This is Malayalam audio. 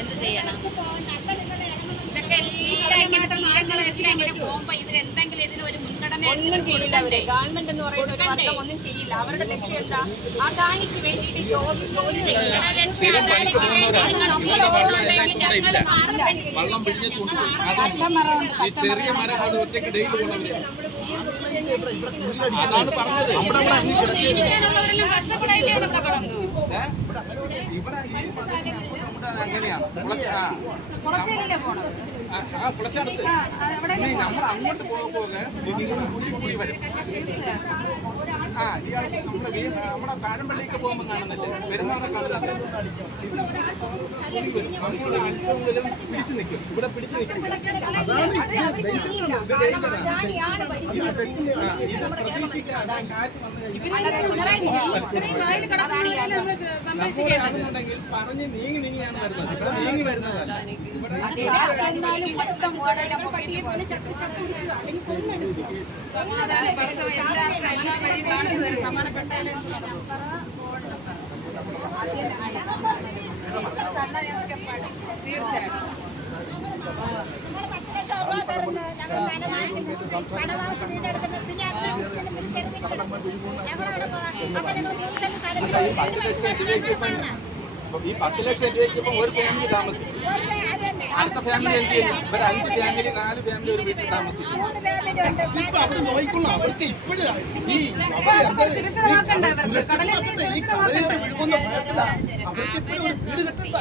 എന്ത് ചെയ്യണം? ഇതൊക്കെ എല്ലാം ഇങ്ങനെ പോകുമ്പോ ഇവരെന്തെങ്കിലും ഇതിന് ഒരു മുൻഗണന ഒന്നും ചെയ്യില്ല. അവര് ഗവൺമെന്റ് എന്ന് പറയുന്ന ഒരു വർഷം ഒന്നും ചെയ്യില്ല. അവരുടെ ലക്ഷ്യം എന്താ? ആ കാണിക്ക് വേണ്ടിയിട്ട് ജോലി ചെറിയ മരം ഒറ്റയ്ക്ക് ഡെയിലി പോകുന്നവര് അതാണ് പറഞ്ഞത്. ജീവിക്കാനുള്ളവരെല്ലാം കഷ്ടപ്പെടാനാണ് ഇവിടെ അങ്ങനെയാണ് കുളച്ചടത്ത് നമ്മൾ അങ്ങോട്ട് പോകെ കൂടി വരും. നമ്മുടെ കാരമ്പള്ളിക്ക് പോകുമ്പോൾ കാണുന്നില്ല, വരുന്നവരെ കാണുന്നില്ല. പിടിച്ചു നിൽക്കും, ഇവിടെ പിടിച്ചു നിൽക്കും. പ്രതീക്ഷിക്കാണ്ടെങ്കിൽ പറഞ്ഞ് നീങ്ങിയാണ് വരുന്നത്. ഇവിടെ നീങ്ങി വരുന്നതല്ല. ഈ 10 ലക്ഷം രൂപയ്ക്ക് ഒരു ഫാമിലി താമസിക്കും. അടുത്ത ഫാമിലി എന്ത് ചെയ്യും? ഒരു 5 ഫാമിലി 4 ഫാമിലി ഒരു വീട്ടിൽ താമസിക്കും. അവിടെ നോക്കിക്കൊള്ളാം. അവർക്ക് ഇപ്പോഴും ഈ കടലിൽ വീഴുന്ന ഭയത്തിലാണ്. അവർക്ക് ഇപ്പോഴും വീട് കെട്ടണ്ട.